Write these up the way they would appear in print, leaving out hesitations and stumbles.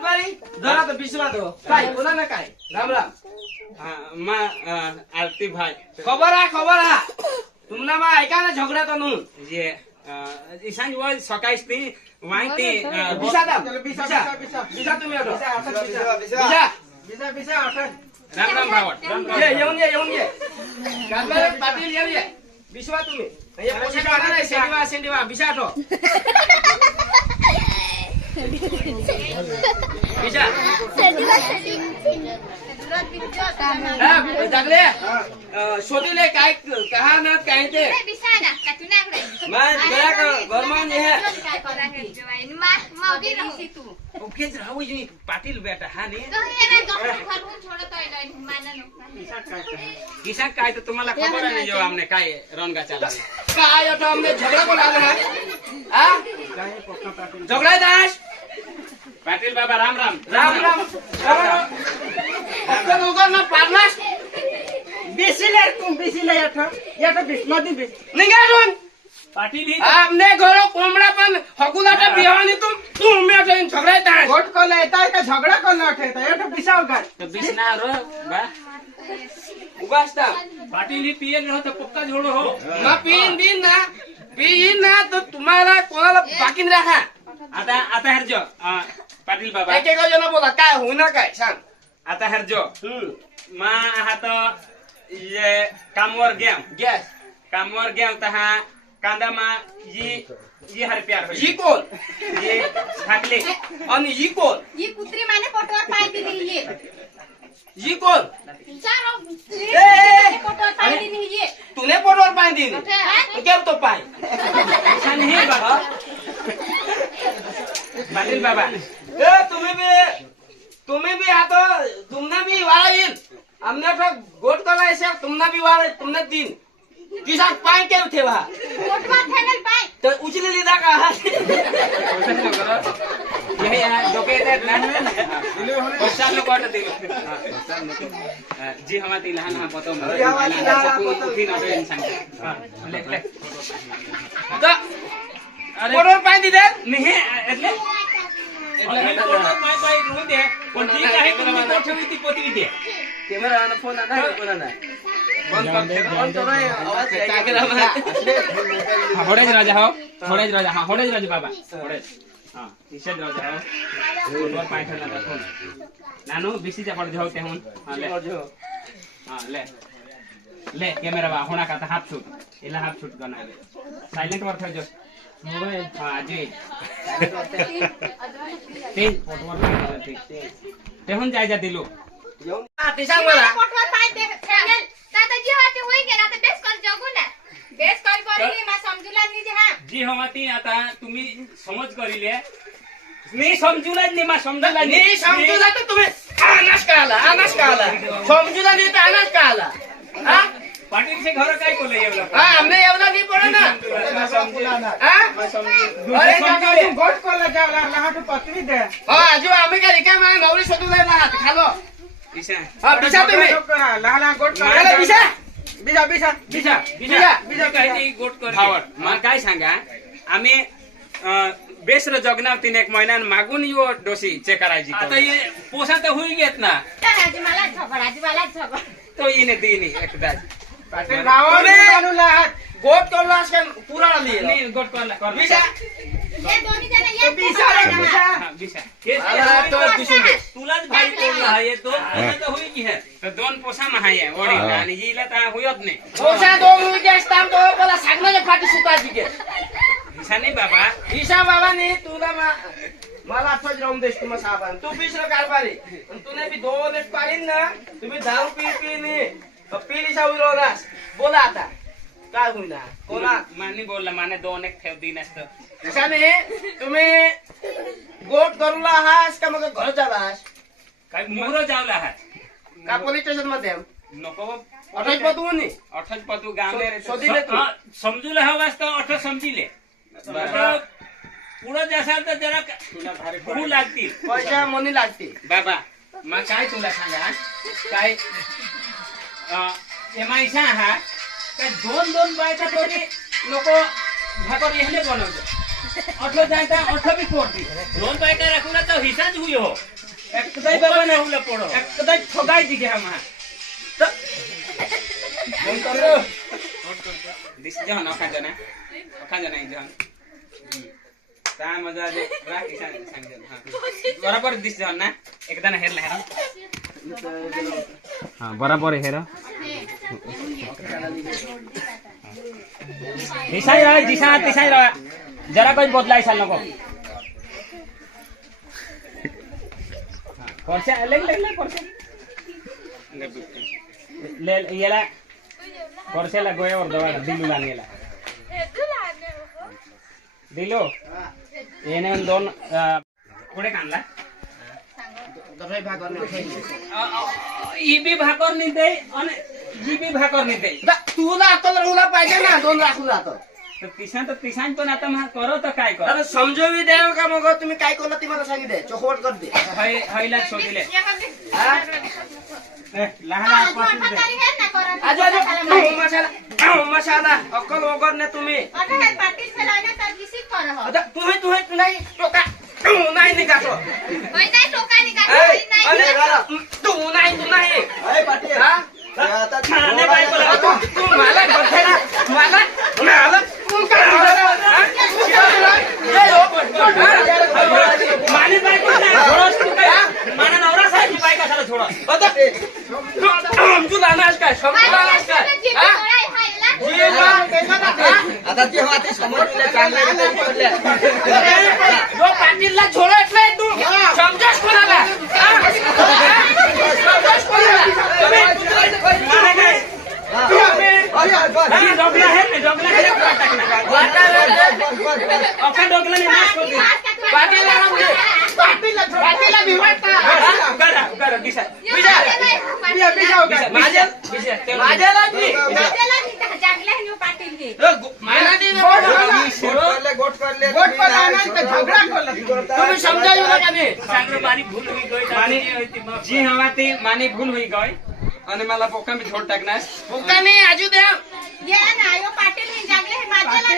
कारभारी जरा तो बिसवा दो काय बोला ना काय राम राम आरती भाई खबर हा तुमना मा ऐका ना झगडा तो नू ये ईशान वो सकाळीच ती माहिती बिसा बिसा तुम्ही अटो बिसा राम राम भावट येऊन ये कारभारी पाटील येऊन ये बिसवा तुम्ही हे पोशी काढा नाही सेंडीवा बिसा अटो बिसा जागले शोधीले काय कहा ना काय ते मैं गया गरमान है ओकेच राहू जी पाटील बेटा हा ने किसा काय तर तुम्हाला खबर आहे जो हमने काय रंगा चालला काय होता हमने झगड़ा को डाला है हां झगड़ा दास पाटील बाबा राम राम राम अपन उगर ना पारलास बिसिले याठो बिस्मदी बिस निगाडून पाटील ही आपने घरो कोंबडा पण हकुलाटा बिहानी तुम में तो झगड़ा दास गोट को लेता है का झगड़ा को लौटे तो ये तो बिसाव कर तो बिसना रो बा उगास्ता पाटील ही पियल हो तो पक्का जोडो हो ना पीन ना तो तुम्हाला कोणाला बाकी नाही राखा आता हरजो पाटील बाबा एक जण बोला काय होईना काय सांग आता हरजो मा हा तो ये कामवर गॅस गेम तहा कांदा मा जी हर प्यार हो ही कोण ये ठाकले आणि ही कोण ही कुत्री माने पोटवर पाय दिली ये ही कोण चारो ए! पोटवर पाय दिली ये तूने पोटवर पाय दिली हा? केम तो पाय ऐसा नहीं बाबा पाटील बाबा ए तुम्ही भी आता तुमने भी वाला येईल हमने तो गोट कला ऐसे तुमने भी वाला तुमने तीन किसान पाय केम ठेवा पोटवर थेनल पाय तो उचले लीदा का यही डोके येतात ना पश्चात नको वाटत जी हमारी लहान हा पतो तीन ऑर्डर सांगते ले पोटवर पाय दिले नहीं એટલે पण जी काही तुम्ही ठेवली ती पोती दे कॅमेरा फोन आला कोणा नाही बंद कर आवाज होडेज राजा हो होडेज राजा हाँ होडेज राजा बाबा होडेज हाँ ईशद राजा हो ऊपर पाय ठेला था फोन नानो बिसी जा पड़ जाओ ते हुन हाँ ले हाँ ले कैमरा बा होना का हाथ छूट इला हाथ छूट करना साइलेंट वर्क है जो मोबाइल हाँ जी तेज फोटो ते हुन जाय जा दिलो ते सांग मला पोटवर पाय दे थेनल ताता जी होते होई गेला तर बेस कर जगू ना बेस कर करिले मा समजुला नि जे हा जी हमाती आता तुम्ही समज करिले मी समजूला नाही मा समजला नी समजूला तर तुम्ही अनाश काला समजूला नाही तर अनाश काला हा पाटील से घर काय कोले एवढा हा हमने एवढा नहीं पड़ा ना हा अरे अरे गोट को ले जा लहाट पत्नी दे हा जो आम्ही काय रिकाम आहे नवरी शोधू नाही ना खालो ईशा हा बिसा तुम्ही लहान गोट को चला बिसा बिजा काही गोट कर भावट मला काय सांगा आम्ही बेसर जगणार 3-1 महिन्यान मागून यो डोसी चेक करायची आता ये पोसा तर होई घेत ना आजी मला झगड तो इने दिनी एकदा पाटील गावात मानू लहाट गोट करलास का पूरा लिए नाही गोट कर बिसा ये दोन्ही जण ये बिसा अरे तो दिसून दे तुलाच भाई कोण आहे तो तर होई की है तर दोन पोसा महाय आहे ओडी आणि हिला तर होयत नाही पोसा दोन गॅस ताम तो मला सांगण्याच्या फाटी सुताची के ईशा नाही बाबा ईशा बाबा ने तुला मला आताच राहून देस तुम्हा साहेबान तू पिसर कारभारी तूने भी 2 मिनिट पाडीन ना तुम्ही दारू पीनी पीली सावरो रास बोला आता काय होईना कोणा मानी बोलला माने 2-1 ठेव दिन असतं अशा नाही तुम्ही गोट करूला हास का मग घर जालास काय मोरो जावला आहात का पोलीस स्टेशन मध्ये नको अठ्ठावीस पतवून अठ्ठावीस पतू गाव शोधिले तू समजूला हवास तर 18 समजिले पुढे जासाल तर जरा भू लागतील पैसा मनी लागते बाबा मग काय तुला सांगा काय एमाईसा हा काय 2 बायका तरी लोक भाकर हेले बनवतो अठो जाता अठो भी फोड़ दी दोन बायका राखूला तो हिसाच हुई हो एकदम बाबा ने हुला पडो एकदम ठगाई दी हम तो फोन करो दिस जहन अखान जना जहन ता मजा जे राखी सांग हां बराबर दिस जहन ना एकदाना हेरला हेर हां बराबर हेर दिसाई रहा दिसाई रहा जरा कोई बदलाई साल नको परसे ले परसे ले येला परसे ला गोया और दवा दिलू लानेला दिलो येने दोन पुढे काढला दबाई भाग गर्ने ई बी भाकर नि दे आणि जी बी भाकर नि दे तुला अक्कल राहुला पाहिजे ना दोन राखूला तर किसान पण आता मग करो तर काय कर अरे समजवी द्या का मग तुम्ही काय केलं ते मला सांगितले चोखवट करते हयला शोधिले लहान आज म्हातारी हेच ना करत. आजू मसाला अक्कल वगैरे तुम्ही अगं हे पाटील फेलावण्या तर दिसीत कर हो. आता तुम्ही नाही टोका नाही निघातो होय नाही टोका निघा नाही तू नाही अरे पाटील हा? ठाणे बायकोला तू मला बघायला मला तू काय माने बायको ना थोडस तू काय माना नवरा साहेब बायका साला थोडा समजू लानास काय आता ते होते समजून चांगले जो पाटीलला छोडा એટલે तू समजास कोणाला समजास कोणाला माने काय ही डोकला है ना डोकला है टाकना अखा डोकला ने नाश कर दे पाटीलला भिवता करा दिसा माझ्याला मी जागले न्यू पाटील की मला दे गोट पर आना तो झगड़ा कर तुम्ही समजायला नका मी सांगरो मारी भूल हुई गई मानी जी हवाती मानी भूल हुई गई आणि मला पोका मी छोड टाकणार मुक्काने आजू द्या ये ना यो पाटील ही जागले हे माझ्याला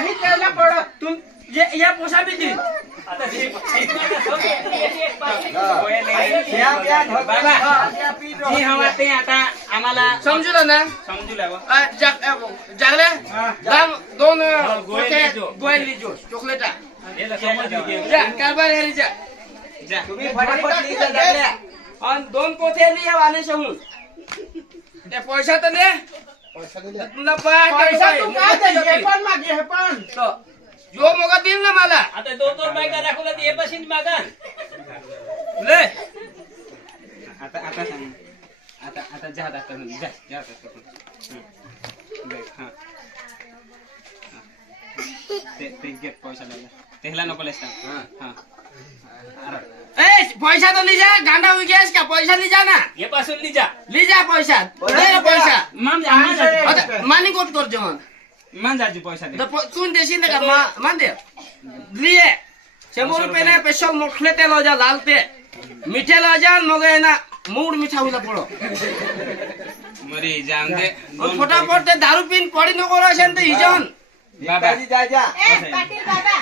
ही केला पड़ो तुम या पोसा भी दी आता जी बाबा जी हवाती आता आम्हाला समजूला ना समजू लावा जागले दोन गोयल लिजो चॉकलेटा याला समज घे जा कारभार हेरी जा जा तुम्ही फटाफट लीजा जागल्या आणि दोन पोथे लिहा वाले शहून ते पैसा तर दे तुला पैसा तू काय दे हे पण मागे हे पण जो मोगा दिल ना मला आता दोन बायका राखूला ते पाशीन मागा ले आता सांग आता जा हां ते गेट पैसा लागला तेला नको लेसा हां ए पैसा तो लीजा गांडा हुई गैस का पैसा लीजा ना ये पासून लीजा लीजा पैसा दे ना पैसा मान मानी कोट कर जवन जाजी पैसा दे तू देशी ना का मान दे लिए 100 रुपये ने स्पेशल मोखले ते लो जा लाल पे मीठे लो जा मगे ना मूड मीठा हुला पड़ो मरी जान दे और फटाफट ते दारू पीन पड़ी न कोरा सेन ते हिजन बाबा जी जा जा ए पाटील बाबा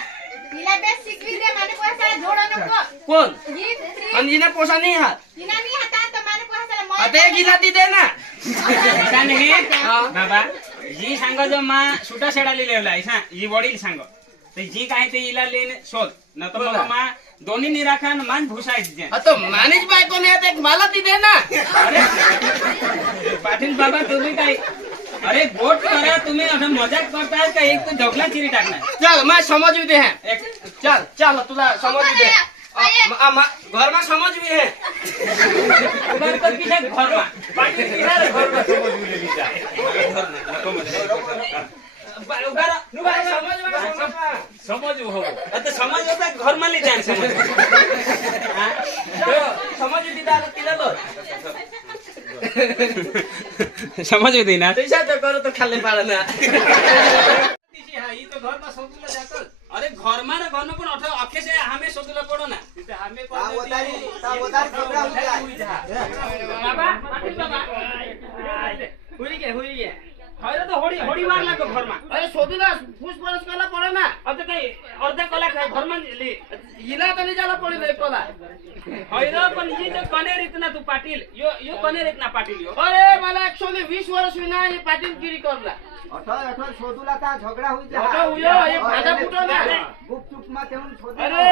हिला बेस शिकवी दे माने पैसा जोडो नको कोण ही फ्री आणि हिने पोसा नाही हात हिना नाही हाता तर माने पैसा आता एक गिला ती दे ना का नाही बाबा जी सांग जो मा सुटा सेडा लिहिलेला आहे ही वडील सांग तर जी काय ते इला लेन शोध न तर मग मा दोन्ही निराखा मान भूसायची आता मानीच बायको नाही आता एक मला ती दे ना अरे पाटील बाबा तुम्ही काय अरे गोट करा तुम्ही असं मजाक करताय का एक तर ढोकला चिरी टाकणार चल मैं समझ भी दे हैं एक चल तुला समझ भी दे घर में समझ भी है उधर तो किसे घर में पाटील किनारे घर में समज उले लीजा समज हो आता समज होता घर में ले जाए समझ दीदा तिला लो समज होती ना पैसा तो करो तो खाले पाड़े ना ही तो घर में सोदूला जातो अरे घर में ना घर में पण अखे से हमें सोदूला पड़ो ना तिथे हमें सावधान झगड़ा हो जाए बाबा पाटील बाबा हुई गया હવે તો હોડી વાર લાગો ઘરમાં અરે શોધીલા પૂછપરછ કલા પડે ના હવે કઈ અડધા કલાક ઘરમાં હિલા તો નહીં ચાલા પડી લે કોલા હવે પણ ઈ તો કને રીતના તું પાટીલ યો કને રીતના પાટીલ યો અરે મને 120 વર્ષ વિના એ પાટીલગીરી કરલા અઠર શોધુલા તા ઝઘડા હુઈ મોટો હુયો એ ફાડા ફૂટો ના ગુપચુપમાં તેવું શોધી અરે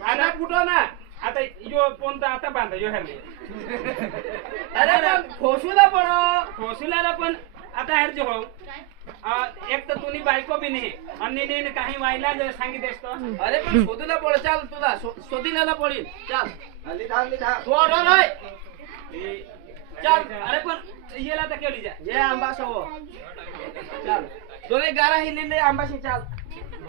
ફાડા ફૂટો ના आता यो कोणता आता बांधा यो ह्याले અરે પણ ખોસુલા પડો खोसुलाला पण आता ह्यार जो हो एक तर तुनी बायको बी नाही आणि ने काही व्हायला जर सांगितलेस तो અરે પણ શોધીલા પડે ચાલ તુલા શોધીલા પડી ચાલ લીધા તો ઓર્ડર હોય ચાલ અરે પણ येला तर केली जा જે આંબા સવો ચાલ તોને ગારા હિલી લે આંબા છે ચાલ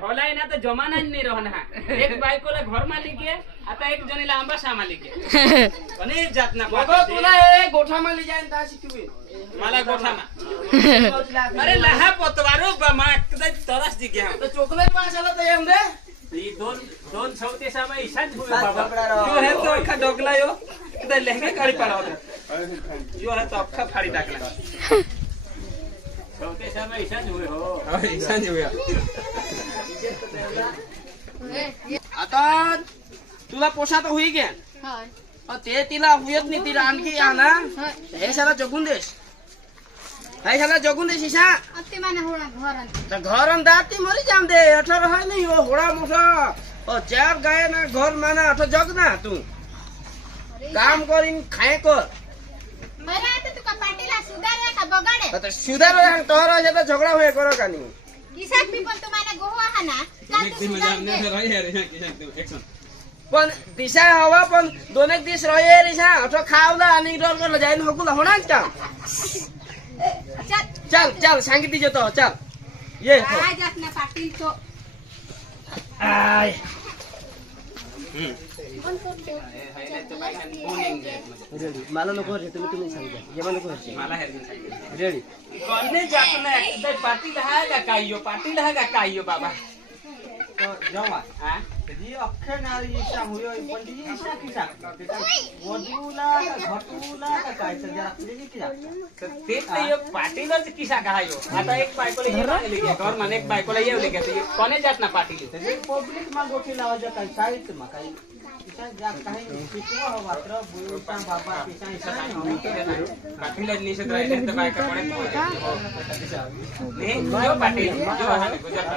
भोलाय ना तर जमाना नाही रहना एक बायकोला घर मालिक आहे आता एक जणीला आंबा सा मालिक आहे आणि जात ना બગો તુલા એ ગોઠામાં લઈ જાય ને તા શીખવી मला गोठामा अरे लहा पोतवारो बमा कदाच तरस दी घ्या તો ચોકલેટ વાસલા તો એમ રે ही दोन छवते सामा ईशान हुए सात बाबा कपड़ा रहो। यो है तो अख्खा डोकला यो कदा लहंगा काढी पाडा होता यो है तो अख्खा फाडी टाकला छवते सामा ईशान हुए हो ईशान हुए आता तुला पोसात होई गे होय ते तिला हुयत नाही तिला आणखी या ना हे साला जगून देस हे साला जगून देस ईशा अति माने होळा घरन तर घर अंदाज ती मरी जाम दे 18 है नहीं हो होड़ा मोठा ओ चार गाय ना घर माना 18 जग ना तू काम करीन खाए कर बरं आता तुका पाटीला सुधारे का बगाडे आता सुधार तोहर आहे तर झगडा होय करो का नाही किसाक मी पण तुम्हाला गोवा हा ना का तू सुधारे पण दिशा हवा पण दोन एक दिवस रहे रिसा 18 खावला आणि डर करला जाईन हकुला होणार का चल चल चल सांगितली जेतो चल ये काय जात ना पाटील तो आय मला नको रे तुम्ही सांगा जेवण नको रे मला हेरगी सांगितलं रेडी कोणने जात नाही एकदा पाटील आहे का काय यो पाटील आहे का काय यो बाबा जवा हा जी अख्खे नारी ईशा हुयो पण जी ईशा किसा वधूला का घटूला का काय तर जरा तुझी किसा तर ते तर यो पाटीलच किसा का यो आता एक बायकोला ये मागले घ्या घर माने एक बायकोला येवले घ्या तर कोणे जात ना पाटील त्याचे पब्लिक मा गोठी लावायचं काय साहित्य मा काही किसा जा काही शिकवा हो मात्र बुळता बाबा किसा ईशा पाटीलच निषेध राहिले तर बायका कोणे नाही यो पाटील जो आहे गुजरात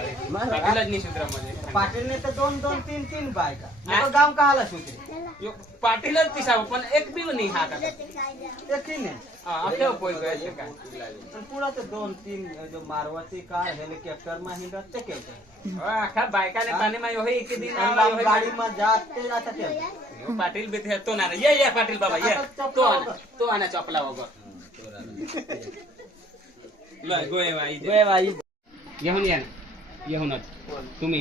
पाटीलच निषेध मध्ये पाटीलने तर 2 2 3 3 बायका मग गाव कहाला सुटले यो पाटीलच दिसाव पण एक बी नाही हा का एकीने अख्खे पोय गए काय पण पुढे ते 2 3 जो मारवाती कार हेलिकॉप्टर मा हिंडत ते केलं अख्खा बायकाने पाणी मा यो एक दिन गाडी मा जाते जाता ते पाटील बी तो ना ये पाटील बाबा ये तो आना चपला वगैरे गोयवाई येऊन या ना येऊनच तुम्ही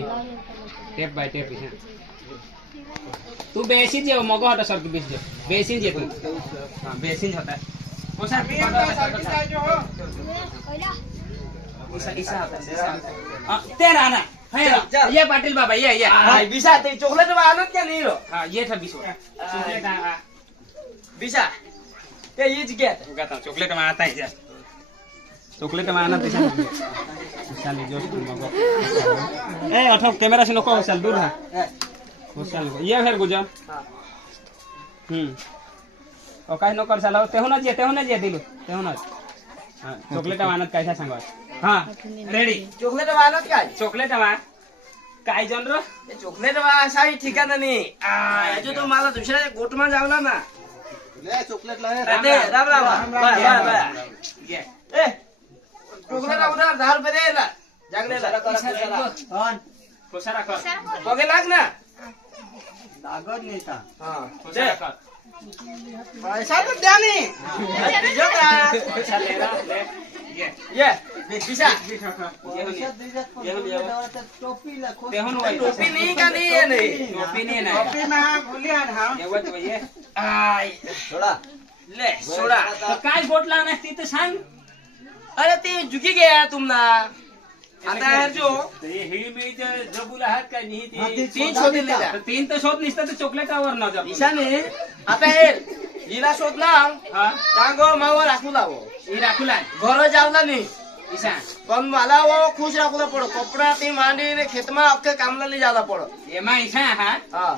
टेप बाय टेप तू बेसिन जे मग होता सर बेस जे बेसिन जे तू हां बेसिन होता कोसा ईसा होता तेरा ना है ये पाटील बाबा ये आय बिसा ते चॉकलेट वानत क्या नाही रो हां ये था 20 चॉकलेट बिसा ते हीच घेत गाता चॉकलेट में आता है चॉकलेट में आना पैसा चल जो मगो ए अठो कैमरा से नको चल दूर है चल ये फिर गुजा ओ काय नको चला तेहुनच ये दिलू तेहुनच हां चॉकलेट मानत कायसा सांगा हां रेडी चॉकलेट वानत काय चॉकलेट मा काय जनरो ते चॉकलेट वा साई ठिकाणं नाही याचे तो मला दुसऱ्या गोटमा जावला ना ले चॉकलेट ला अरे राम राम बाय ये ए चॉकलेट उधार 10 रुपये द्यायला जागलेला कोसारा कर बघे लाग ना लागत नाही ता हां कोसारा कर पैसा तर द्या नी दिजो का अच्छा ले ये ये बिसा टोपी ला तेहुन वही टोपी नहीं का नहीं है नहीं टोपी नहीं ना टोपी ना भूलिया ना ये वत ये आय थोडा ले सोडा तो काय बोट लावणार ती तर सांग अरे ते झुकी गया तुमना आता यार जो हे मी जबुला हात काय नाही ती तीन शोध दिला तर तीन तर शोध निसतं तर चॉकलेटावर न जब ईशाने आता हे हिला शोधला हा तांगो मावर राखू लावो ઈ રાખુલા ઘરે જાવલા નહીં ઈશા પણ માલા ખુશ રાખવું પડે કપડા થી માંડીને ખેતમાં આખે કામલા લઈ જવા પડે એમાં ઈશા હા હા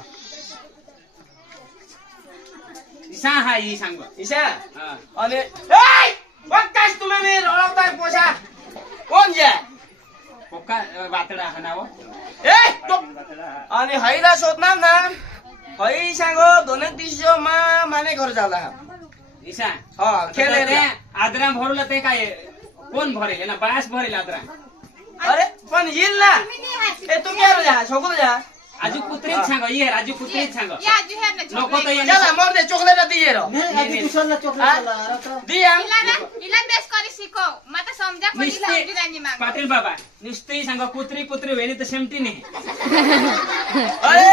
ઈશા હા ઈ सांग ઈશા હા અને વક્કાશ તમે મે રોળવતા પોસા કોણ છે પોકા વાતડા હનાવો એ તો અને હૈલા શોધનાર ના હઈ सांगो दोन दिवस माने घर झाला ईशा हा खेळ आदरा भरलं ते काय कोण भरेल ना बास भरेल आदरा अरे पण येईल ना ए तू क्या जा छोकरो जा आजू कुत्रीच सांग ये राजू कुत्रीच सांग या आजू है ना नको तो ये चला मोर दे चॉकलेट दिए रो नाही आधी दुसऱ्याला चॉकलेट आला आता दिया इला ना इला बेस करी शिको मत समजा पण इला निस्ते समजुदानी माग पाटील बाबा निस्ते सांग कुत्री कुत्री वेणी तर शेमटी नाही अरे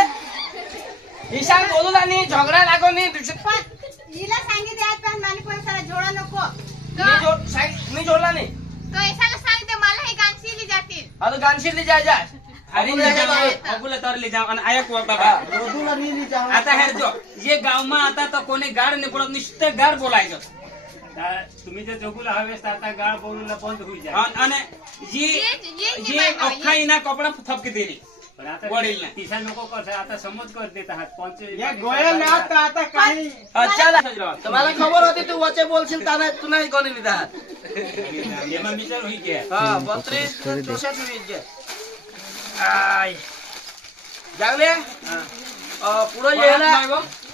ईशान बोलू आणि झगडा लागो नाही दुसरं इला सांगितले आज पण माने कोण सारा जोडा नको मी जोडला नाही तो ऐसा का सांगते मला हे गांशीली जातील आता गानशीरली जाय जाय अरे अबुला तर ले जाओ आणि आयक वर बाबा रोजूला नेली जाऊ आता हेर जो ये गाव मा आता तर कोणी गाड नाही पडत नुसतं गाड बोलायचं तुम्ही जर जोगुला हवेस तर आता गाळ बोलूला बंद होईल जाईल. आणि जी ये जी अख्खा इना कपडा थपकी दिली पण आता वडील नाही. तिसा नको करता आता समज कर देत आहात या गोळ्याला आता काही चला तुम्हाला खबर होती तू वचे बोलशील ता नाही तू नाही कोणी लिहितात एमा विचार होई गे हा 32 64 वीज आय जागले पुढे येला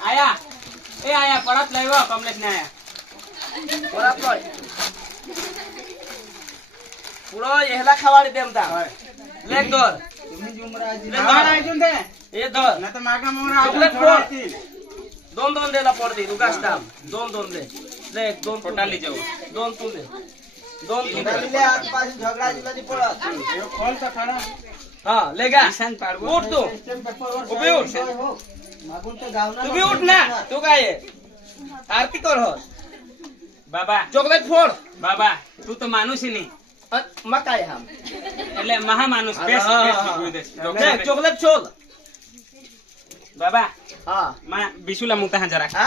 आया ए आया परत लाईव कमलेश नाही आया परत लय पुढे येला खावाडी देमता लेख दर तुम्ही जुमराजी गाड ऐकून दे हे दर नाही तर मागा मोरा चॉकलेट आपण फोड. दोन दोन देला पडती तू गास्ताम दोन दोन दे ले दोन पोटाली जाऊ दोन तू दे दोन तू दे दिले आजपासून झगडा दिला ती पळत खोल तर खरा हा ले गा ईशान पाडवो उठ तू उभी उठ. मागून तर गावना तू भी उठ ना तू काय आहे? आरती कर हो बाबा चॉकलेट फोड बाबा तू तर माणूस नाही मग काय हा એટલે મહામાનુષ બેસ બેસ चॉकलेट शोध બાબા हा માં બિશુલા મુકા હા જરા हा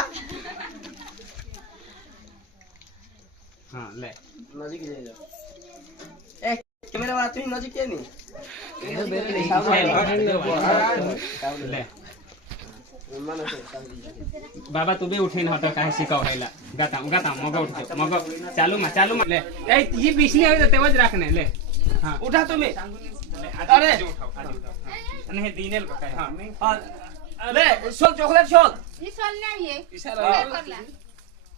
હા લે नजीक जाई जा ए कॅमेरा वाला तुम्ही नजीक ये नी લે બાબા તું બી ઉઠીને હતો કાંઈ શીખવાડેલા ગાતા ગાતા મગો ઉઠજો મગો ચાલુ માં લે એ ઈ બીસની આવે તો તેવ જ રાખને લે હા उठा तुम्ही અરે અને હે દીનેલ બકાય હા हा ले शोध चॉकलेट शोध ही सोलना ये इशारा करला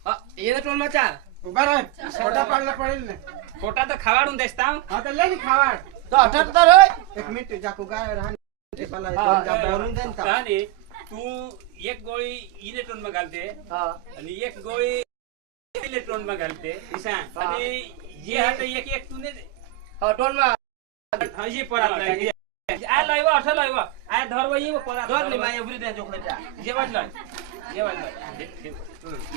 हा ये टोल मा चार उभा राह छोटा पाडला पडेल ને ખોટા તો ખાવાડું દેસતા હા તો લે ની ખાવાડ तो 78 होय એક મિનિટ જાકુ ગાય રહા તે પેલા હા, જા બોલું દે ને તા. आणि तू एक गोळी इलेक्ट्रॉन मा घालते हा आणि एक गोळी इलेक्ट्रॉन मा घालते ઈશા आणि जे हात एक एक तुने हा टोल मा हा ये परात नाही आ लाइव अठा लाइव आ धरव ये परात दोन नी माय एवरी दे चॉकलेट जा जेवण लाय जेवण लाय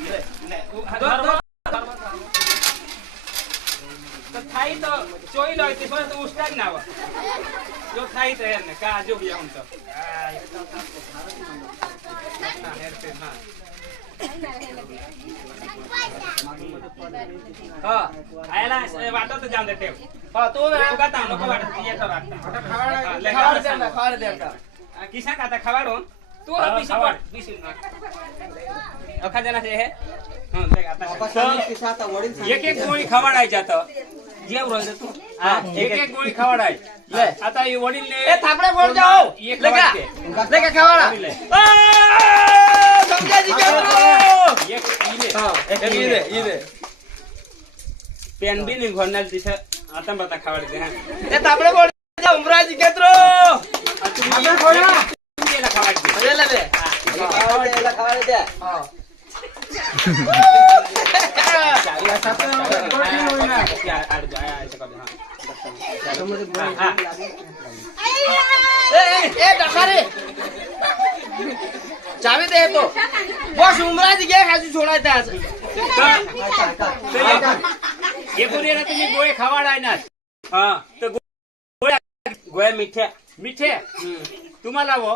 ले ले दोन તો થાઈ તો ચોઈ લો તે પર તો ઉસ્તા જ ના આવે જો થાઈ તો યાર ને કા જો બી આમ તો हा આયલા વાતો તો જામ દે ટેવ हा तो ना ગાતા नको વાટ ये તો રાખતા खावाड दे ना खावाड दे का કિસા કાતા ખવાડો તું હા, બીસી ખવાડ. પડ બીસી અખા જના છે હે હા દેખ આતા बाबा सांगितलं की साता वडील एक एक गोळी खवाडाय जात જેવ રોય તું हा एक एक गोळी खवाडाय ले आता हे वडील ए थापडे फोड जाओ एक लेका खवाडते. लेका खावाडा ले. समजा जी क्या एक इले हा ये दे પેન બી ની ઘોરનાલ દિશે આતા બતા ખવાડી દે હા ए थापडे फोड जाओ उमराजी केत्रो આપણે ખોડા કેલા ખવાડી દે ले ले खावाड याला खावाड द्या हा या साता गोठी होईना त्यामध्ये गोळी लागली. ए डखारे चावी दे तो बस उमराजी घे खाजी सोडायचं आज एकोणीला तुम्ही गोळे खवाडाय ना હા तर गोळ्या ગોયા મીઠા मिठे तुम्हाला वो